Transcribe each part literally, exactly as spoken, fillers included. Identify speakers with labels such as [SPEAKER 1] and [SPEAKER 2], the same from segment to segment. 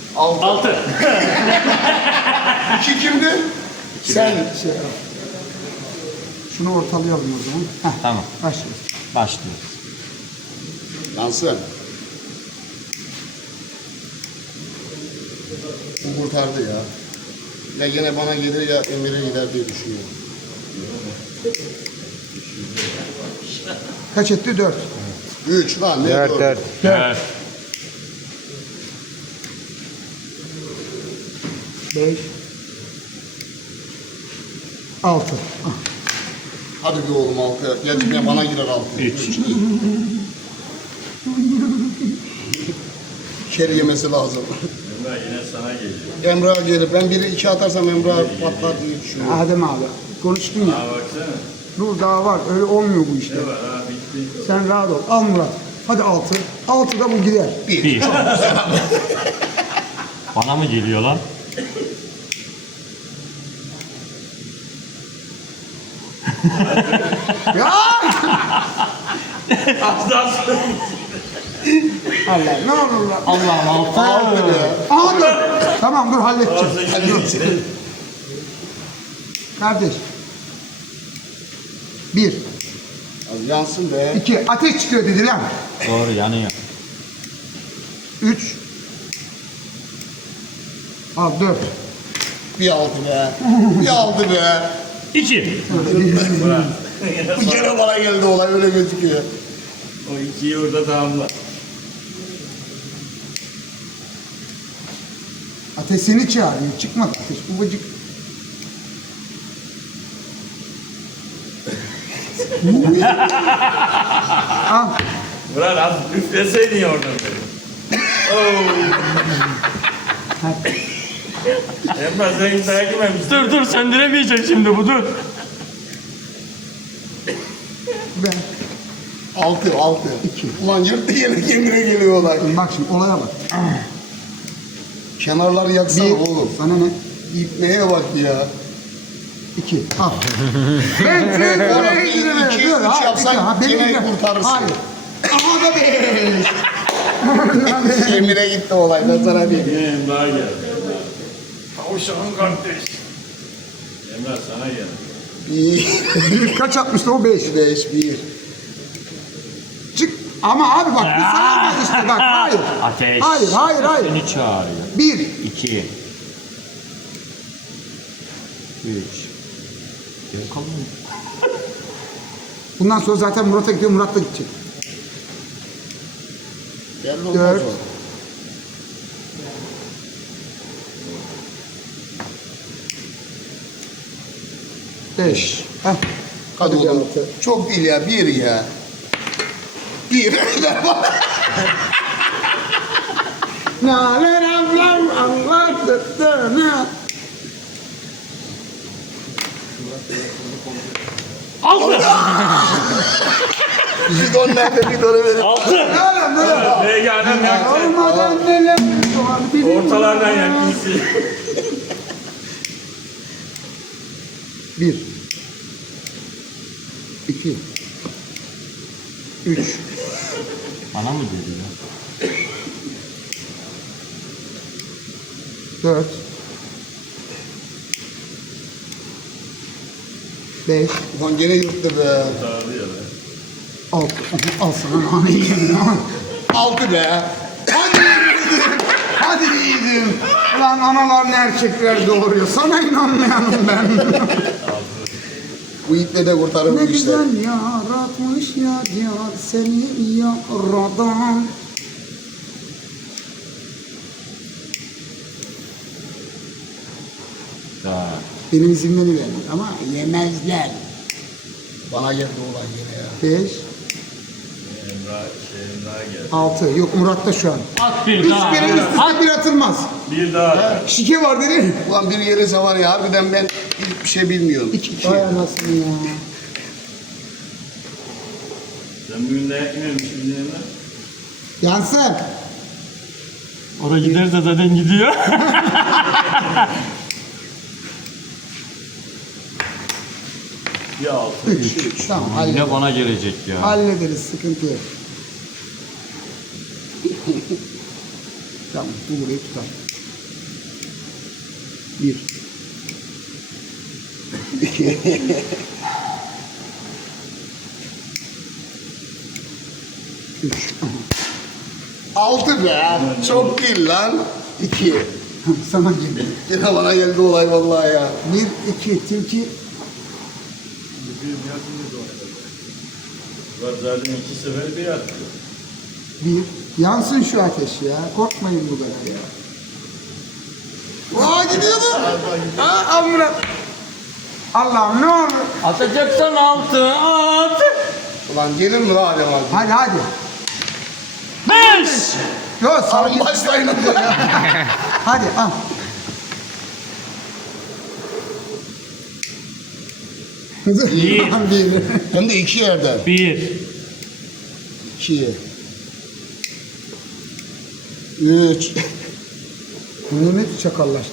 [SPEAKER 1] Altı.
[SPEAKER 2] Altı.
[SPEAKER 1] İki kimdi?
[SPEAKER 3] Sen şey yap. Şunu ortalayalım o zaman. Heh,
[SPEAKER 2] Tamam.
[SPEAKER 3] başlıyoruz.
[SPEAKER 2] Başlıyoruz.
[SPEAKER 1] Yansın. Bu kurtardı ya. Ya yine bana gelir ya Emir'e gider diye düşünüyorum.
[SPEAKER 3] Kaç etti? Dört.
[SPEAKER 1] Üç lan ne
[SPEAKER 4] Dört
[SPEAKER 1] dört?
[SPEAKER 4] dört.
[SPEAKER 2] Evet.
[SPEAKER 3] Beş. Altı. Ah.
[SPEAKER 1] Hadi bir oğlum altı. Gerçi ya bana girer altı.
[SPEAKER 2] Üç.
[SPEAKER 1] Kel yemesi lazım.
[SPEAKER 5] Emrah yine sana geliyor.
[SPEAKER 1] Emrah gelir. Ben biri iki atarsam Emrah patlar diye düşünüyorum.
[SPEAKER 3] Adem abi konuştun ya.
[SPEAKER 5] Aa baksana.
[SPEAKER 3] Dur daha var. Öyle olmuyor bu işte.
[SPEAKER 5] Ne var ha bitti.
[SPEAKER 3] Sen rahat ol. Al Murat. Hadi altı. Altı da bu gider.
[SPEAKER 2] Bir. Bana mı geliyor lan?
[SPEAKER 3] Ya!
[SPEAKER 5] Az daha sonra.
[SPEAKER 3] Allah ne olur lan.
[SPEAKER 2] Allah'ım altı.
[SPEAKER 1] Altı be.
[SPEAKER 3] Aha dur. Tamam dur halledeceğim.
[SPEAKER 5] Hadi.
[SPEAKER 3] Kardeş. Bir.
[SPEAKER 1] Az yansın be.
[SPEAKER 3] iki. Ateş çıkıyor dedi lan.
[SPEAKER 2] Doğru yanıyor.
[SPEAKER 3] Üç. Al dört.
[SPEAKER 1] Bir altı be. Bir altı be.
[SPEAKER 2] İki.
[SPEAKER 1] Bu kere bana geldi olay öyle gözüküyor.
[SPEAKER 5] O ikiyi orada tamamla.
[SPEAKER 3] Ateş seni çağırıyor. Çıkmadı ateş. Babacık. Al.
[SPEAKER 5] Murat az üfleseydin ya oradan beri. Emrah sen hiç dayak yememişsin.
[SPEAKER 2] Dur dur söndüremeyecek şimdi bu dur.
[SPEAKER 3] Ben.
[SPEAKER 1] Altı altı.
[SPEAKER 3] İki.
[SPEAKER 1] Ulan yırttı yine kendine geliyor olay.
[SPEAKER 3] Bak şimdi olaya bak.
[SPEAKER 1] Kenarları yaksana
[SPEAKER 3] Bir.
[SPEAKER 1] oğlum.
[SPEAKER 3] Sana ne?
[SPEAKER 1] İpneye bak ya.
[SPEAKER 3] İki. Al. Ben çünkü
[SPEAKER 1] Oğlum,
[SPEAKER 3] oraya
[SPEAKER 1] iki,
[SPEAKER 3] gidemedim.
[SPEAKER 1] iki,
[SPEAKER 3] Dur,
[SPEAKER 1] üç
[SPEAKER 3] ha,
[SPEAKER 1] yapsan
[SPEAKER 3] iki. Ha, benim
[SPEAKER 1] yine
[SPEAKER 3] de-
[SPEAKER 1] kurtarırsın.
[SPEAKER 3] Hayır. Aha da beş.
[SPEAKER 1] Emir'e gitti olay ben sana diyeyim.
[SPEAKER 5] Yine Emrah'a geldi. Tavşanın kardeş. Emrah sana geldi.
[SPEAKER 1] Bir,
[SPEAKER 3] Bir kaç atmıştı o beş.
[SPEAKER 1] beş, bir.
[SPEAKER 3] Çık. Ama abi bak bu sayılmaz işte bak. Hayır.
[SPEAKER 2] Ateş.
[SPEAKER 3] Hayır hayır hayır.
[SPEAKER 2] Seni çağırıyor.
[SPEAKER 3] Bir.
[SPEAKER 2] İki. Üç. Yok kalmadı.
[SPEAKER 3] Bundan sonra zaten Murat'a gidiyor. Murat da gidecek.
[SPEAKER 1] Belli olmaz
[SPEAKER 3] Dört.
[SPEAKER 1] o.
[SPEAKER 3] Beş. Heh.
[SPEAKER 1] Hadi
[SPEAKER 3] bir
[SPEAKER 1] oğlum.
[SPEAKER 3] altı.
[SPEAKER 1] Çok değil ya. Bir ya. Bir.
[SPEAKER 3] Naler ablam anlattığını.
[SPEAKER 2] Altı.
[SPEAKER 1] Bidon nerede bidonu verin.
[SPEAKER 2] Altı.
[SPEAKER 3] Oğlum dur.
[SPEAKER 5] Beyganem yaktı.
[SPEAKER 3] Olmadan neler var bilmiyorum.
[SPEAKER 5] Ortalardan yaktı.
[SPEAKER 3] Bir. İki. Üç.
[SPEAKER 2] Bana mı geliyor?
[SPEAKER 3] Dört. Beş.
[SPEAKER 1] Ulan gene yırttı be.
[SPEAKER 5] Dağıldı ya be.
[SPEAKER 3] Altı. Al sana naneyi yemin.
[SPEAKER 1] Altı be.
[SPEAKER 3] Hadi yiğidim. Hadi yiğidim. Lan analar ne erkekler doğuruyor. Sana inanmayanım ben.
[SPEAKER 1] Bu iple de kurtarır
[SPEAKER 3] Ne
[SPEAKER 1] bu işler.
[SPEAKER 3] güzel yaratmış ya yar seni yaradan.
[SPEAKER 2] Daha.
[SPEAKER 3] Benim izimleri verdik ama yemezler.
[SPEAKER 1] Bana geldi olay yine ya.
[SPEAKER 3] Beş.
[SPEAKER 5] Emrah şey Emrah'a geldi.
[SPEAKER 3] Altı. Yok Murat'ta şu an.
[SPEAKER 2] At bir
[SPEAKER 3] Üç
[SPEAKER 2] daha.
[SPEAKER 3] kere üst üste bir atılmaz.
[SPEAKER 5] Bir daha at.
[SPEAKER 3] Şike var dedi.
[SPEAKER 1] Ulan bir yeri var ya harbiden ben hiçbir şey bilmiyorum.
[SPEAKER 3] İki. İki. Vay anasını ya.
[SPEAKER 5] Sen bugün dayak yememişsin Emrah.
[SPEAKER 3] Yansın.
[SPEAKER 2] Oraya giderse zaten gidiyor.
[SPEAKER 5] Bir altı.
[SPEAKER 3] Üç. Üç. Tamam hallederiz.
[SPEAKER 2] Yine bana gelecek ya.
[SPEAKER 3] Hallederiz sıkıntı yok. Tamam bu burayı tutar. Bir. İki. Üç.
[SPEAKER 1] Altı be. Çok değil lan. İki.
[SPEAKER 3] Sana geldi.
[SPEAKER 1] Yine bana geldi olay vallahi ya.
[SPEAKER 3] Bir, iki, tilki.
[SPEAKER 5] Var zaten iki sefer bir attı.
[SPEAKER 3] Bir. Yansın şu ateş ya. Korkmayın bu kadar ya. Aa gidiyordu. Aa amına. Allah'ım ne olur.
[SPEAKER 2] Atacaksan altı at.
[SPEAKER 1] Ulan gelir mi lan Adem abi?
[SPEAKER 3] Hadi hadi.
[SPEAKER 2] Beş.
[SPEAKER 3] Yok sakin.
[SPEAKER 1] Alın başlayın ya.
[SPEAKER 3] Hadi al.
[SPEAKER 2] Bir.
[SPEAKER 3] Bir.
[SPEAKER 1] Hem de iki yerden.
[SPEAKER 2] Bir.
[SPEAKER 1] İki. Üç.
[SPEAKER 3] Mehmet çakallaştı.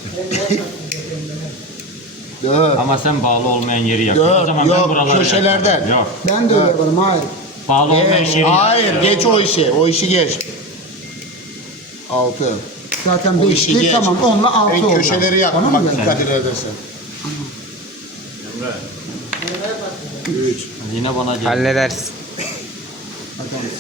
[SPEAKER 1] Dört.
[SPEAKER 2] Ama sen bağlı olmayan yeri yakın.
[SPEAKER 1] Dört,
[SPEAKER 2] O zaman
[SPEAKER 1] yok,
[SPEAKER 2] ben buraları
[SPEAKER 1] köşelerden.
[SPEAKER 2] yakarım. Yok.
[SPEAKER 3] Ben de öyle yaparım hayır.
[SPEAKER 2] Bağlı olmayan
[SPEAKER 1] Geç.
[SPEAKER 2] yeri
[SPEAKER 1] Hayır geç o işi. O işi geç. Altı.
[SPEAKER 3] Zaten
[SPEAKER 1] O
[SPEAKER 3] beş
[SPEAKER 1] işi
[SPEAKER 3] değil
[SPEAKER 1] geç.
[SPEAKER 3] tamam onunla altı
[SPEAKER 1] En
[SPEAKER 3] oldu.
[SPEAKER 1] köşeleri yak.
[SPEAKER 3] Tamam
[SPEAKER 1] Bak
[SPEAKER 3] mı?
[SPEAKER 1] dikkat edersen.
[SPEAKER 5] Emre.
[SPEAKER 1] Üç.
[SPEAKER 2] Yine bana geldi.
[SPEAKER 4] Halledersin.
[SPEAKER 3] Adamsın.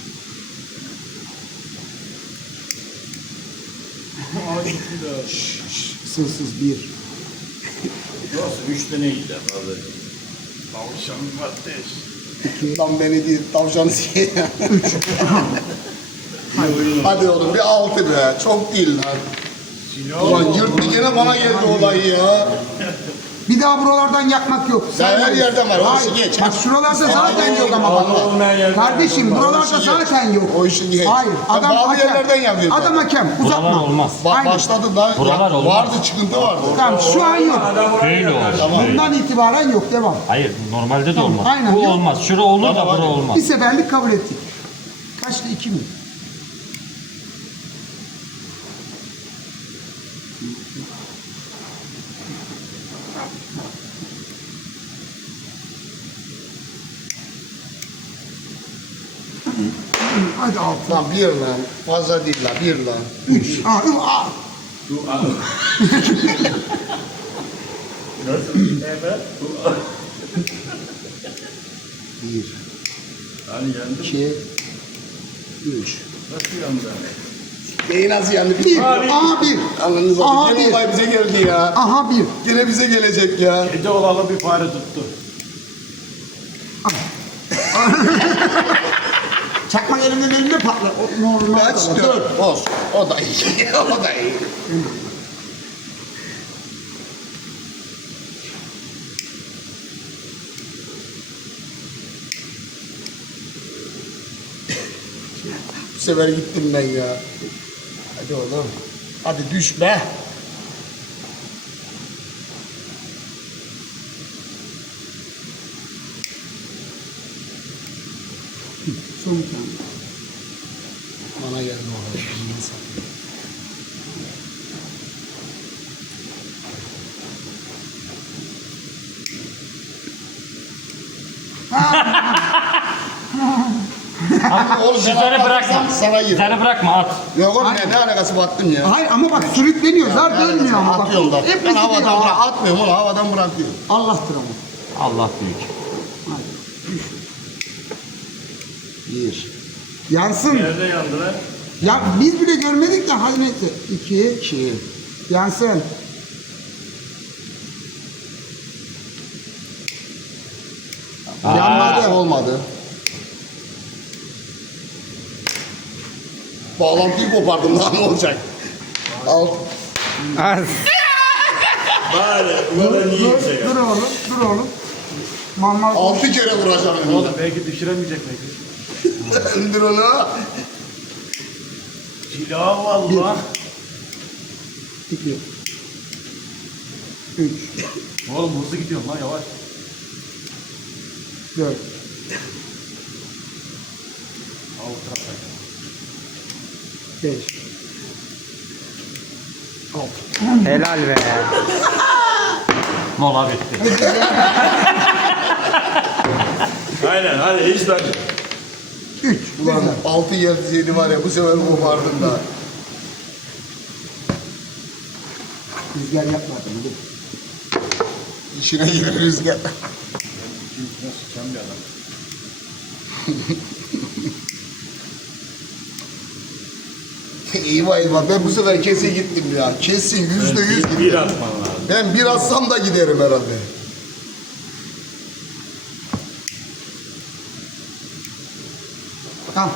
[SPEAKER 3] Sılsız bir.
[SPEAKER 5] Nasıl üç tane gider abi. Tavşan kardeş.
[SPEAKER 1] Lan beni değil tavşanı sikeyim. Üç. Hadi oğlum bir altı be. Çok değil lan. Ulan yırttı gene bana geldi olay ya.
[SPEAKER 3] Bir daha buralardan yakmak yok.
[SPEAKER 1] Sen her yerden var, o
[SPEAKER 3] Hayır,
[SPEAKER 1] işi geç.
[SPEAKER 3] Bak şuralarda zaten yok ama
[SPEAKER 5] Bağlı
[SPEAKER 3] bak.
[SPEAKER 5] olmayan yerden
[SPEAKER 3] Kardeşim
[SPEAKER 5] var.
[SPEAKER 3] buralarda
[SPEAKER 1] O işi geç.
[SPEAKER 3] zaten yok.
[SPEAKER 1] O işi geç.
[SPEAKER 3] Hayır
[SPEAKER 1] Ben
[SPEAKER 3] adam
[SPEAKER 1] bağlı
[SPEAKER 3] hakem.
[SPEAKER 1] yerlerden yapıyorum
[SPEAKER 3] Adam
[SPEAKER 1] zaten.
[SPEAKER 3] hakem
[SPEAKER 2] Buralar
[SPEAKER 3] uzatma.
[SPEAKER 2] olmaz.
[SPEAKER 1] Bak
[SPEAKER 3] Aynen.
[SPEAKER 1] başladı da
[SPEAKER 2] Buralar
[SPEAKER 1] ya,
[SPEAKER 2] olmaz.
[SPEAKER 1] vardı çıkıntı vardı.
[SPEAKER 3] Tamam şu an yok.
[SPEAKER 2] Böyle olur. Böyle.
[SPEAKER 3] Bundan itibaren yok devam.
[SPEAKER 2] Hayır normalde de olmaz.
[SPEAKER 3] aynen,
[SPEAKER 2] Bu
[SPEAKER 3] yok.
[SPEAKER 2] olmaz. Şura olur da
[SPEAKER 1] Tamam,
[SPEAKER 2] bura
[SPEAKER 1] hadi.
[SPEAKER 2] olmaz.
[SPEAKER 3] Bir seferlik kabul ettik. Kaçtı iki mi? Hadi altı.
[SPEAKER 1] Lan bir lan. Fazla değil lan. Bir lan.
[SPEAKER 3] Üç. Aa, ü, aa.
[SPEAKER 5] Bu a- Nasıl Emre? Bu a-
[SPEAKER 1] Bir.
[SPEAKER 5] Hani yandı.
[SPEAKER 1] İki. Üç.
[SPEAKER 5] Nasıl yandı?
[SPEAKER 1] Neyi nasıl yandı?
[SPEAKER 3] Bir. Aha bir.
[SPEAKER 1] Anladınız
[SPEAKER 3] Aha,
[SPEAKER 1] mı? Gene
[SPEAKER 3] bir.
[SPEAKER 1] olay bize geldi ya.
[SPEAKER 3] Aha bir.
[SPEAKER 1] Gene bize gelecek ya.
[SPEAKER 5] Gece olalı bir fare tuttu.
[SPEAKER 3] Çakmak elimden elime patlar. O, normal.
[SPEAKER 1] Kaç?
[SPEAKER 3] kadar.
[SPEAKER 1] Dört. Olsun. O da iyi. O da iyi. Bu sefer gittim ben ya. Hadi oğlum. Hadi düşme.
[SPEAKER 3] Son bir tane.
[SPEAKER 1] Bana geldi olay. Oğlum
[SPEAKER 2] Şu
[SPEAKER 1] ben
[SPEAKER 2] zarı
[SPEAKER 1] atlarsam
[SPEAKER 2] bırakma.
[SPEAKER 1] sana gir.
[SPEAKER 2] Zarı bırakma at.
[SPEAKER 1] Yok oğlum
[SPEAKER 3] Hayır.
[SPEAKER 1] ne, ne alakası battım ya.
[SPEAKER 3] Hayır ama bak sürükleniyor. Zar dönmüyor ama bak.
[SPEAKER 1] Atıyorum da.
[SPEAKER 3] Hep
[SPEAKER 1] Ben
[SPEAKER 3] gidiyor.
[SPEAKER 1] havadan bırak, atmıyorum oğlum havadan bırakıyorum.
[SPEAKER 3] Allah'tır ama.
[SPEAKER 2] Allah büyük.
[SPEAKER 3] Hadi. Üç.
[SPEAKER 1] Bir.
[SPEAKER 3] Yansın.
[SPEAKER 5] Nerede yandı lan?
[SPEAKER 3] Ya biz bile görmedik de hadi neyse. İki.
[SPEAKER 1] İki.
[SPEAKER 3] Yansın.
[SPEAKER 2] Aa.
[SPEAKER 3] Yanmadı.
[SPEAKER 1] Olmadı. Bağlantıyı kopardım daha ne olacak? Al.
[SPEAKER 4] Az.
[SPEAKER 5] Bari bu kadar niye
[SPEAKER 3] Dur,
[SPEAKER 5] yüksek?
[SPEAKER 3] dur oğlum. Dur oğlum. Mamma.
[SPEAKER 1] Altı kere vuracağım.
[SPEAKER 5] Oğlum belki düşüremeyecek belki.
[SPEAKER 1] İndir onu.
[SPEAKER 5] Silah valla.
[SPEAKER 3] İki. Üç.
[SPEAKER 5] Oğlum hızlı gidiyorsun lan yavaş.
[SPEAKER 3] Dört.
[SPEAKER 5] Al taraftan.
[SPEAKER 3] Beş. Altı.
[SPEAKER 4] Helal be.
[SPEAKER 2] Mola bitti.
[SPEAKER 5] Aynen hadi hiç bak.
[SPEAKER 3] Üç.
[SPEAKER 1] Ulan
[SPEAKER 3] Güzel.
[SPEAKER 1] altı yedi var ya bu sefer kopardım da.
[SPEAKER 3] Rüzgar yapma adamı. Dur.
[SPEAKER 1] İşine girer rüzgar.
[SPEAKER 5] Nasıl sıçan bir adam.
[SPEAKER 1] eyvah eyvah ben bu sefer kesin gittim ya. Kesin yüzde yüz
[SPEAKER 5] Bir,
[SPEAKER 1] gittim.
[SPEAKER 5] bir atman lazım.
[SPEAKER 1] Ben bir atsam da giderim herhalde.
[SPEAKER 3] Tamam.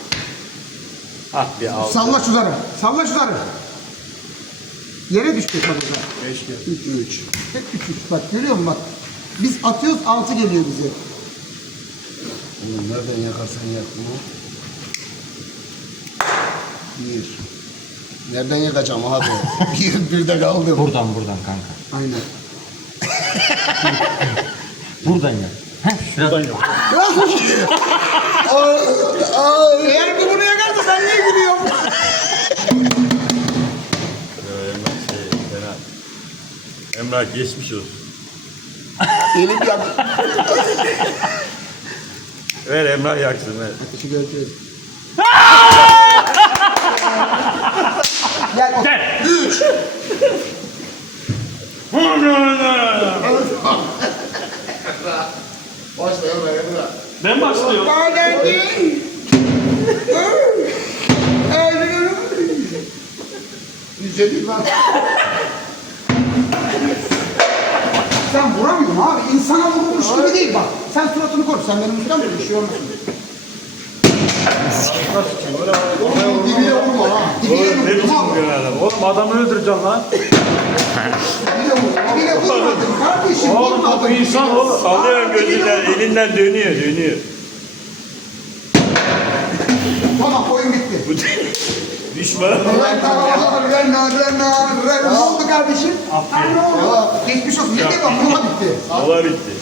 [SPEAKER 5] Ah bir altı.
[SPEAKER 3] Salla şu zarı. Salla şu zarı. Yere düştü tabii.
[SPEAKER 5] Keşke.
[SPEAKER 1] üç üç.
[SPEAKER 3] Hep üç üç. Bak görüyor musun bak. Biz atıyoruz altı geliyor bize.
[SPEAKER 1] Oğlum nereden yakarsan yak bunu. Bir. Nereden yakacağım abi? bir, bir de kaldım.
[SPEAKER 2] Buradan buradan kanka.
[SPEAKER 3] Aynen.
[SPEAKER 2] Buradan ya. Heh, biraz
[SPEAKER 5] Buradan yok.
[SPEAKER 3] Eğer bu bunu yakarsa ben niye gülüyorum?
[SPEAKER 5] Emrah şey fena. Emrah geçmiş olsun.
[SPEAKER 1] Elim yak.
[SPEAKER 5] Ver Emrah yaksın ver.
[SPEAKER 3] Ateşi göreceğiz. Gel. o-
[SPEAKER 2] Gel.
[SPEAKER 1] üç. Başla Emre Emre.
[SPEAKER 2] Ben başlıyorum.
[SPEAKER 1] Yüce değil lan.
[SPEAKER 3] Sen vuramıyorsun abi. İnsana vurulmuş gibi değil bak. Sen suratını koru. Sen benim üstten bir şey olmasın.
[SPEAKER 1] Oğlum dibine vurma ha.
[SPEAKER 3] Dibine
[SPEAKER 5] Oğlum ne
[SPEAKER 3] vurdum
[SPEAKER 5] biçim
[SPEAKER 3] abi.
[SPEAKER 5] vuruyorsun adam? Oğlum adamı öldüreceksin lan.
[SPEAKER 3] Dibine vurdum. Dibine vurmadım kardeşim.
[SPEAKER 5] Oğlum bu
[SPEAKER 3] vurmadım.
[SPEAKER 5] insan oğlum. Sallıyor
[SPEAKER 3] Abi, dibine
[SPEAKER 5] gözünden,
[SPEAKER 3] vurdum.
[SPEAKER 5] elinden dönüyor, dönüyor.
[SPEAKER 3] Tamam oyun bitti.
[SPEAKER 5] Bu düşman.
[SPEAKER 3] Ne oldu kardeşim? Ha, ne oldu? Geçmiş olsun. Ne dedim? Mola bitti.
[SPEAKER 5] Mola bitti.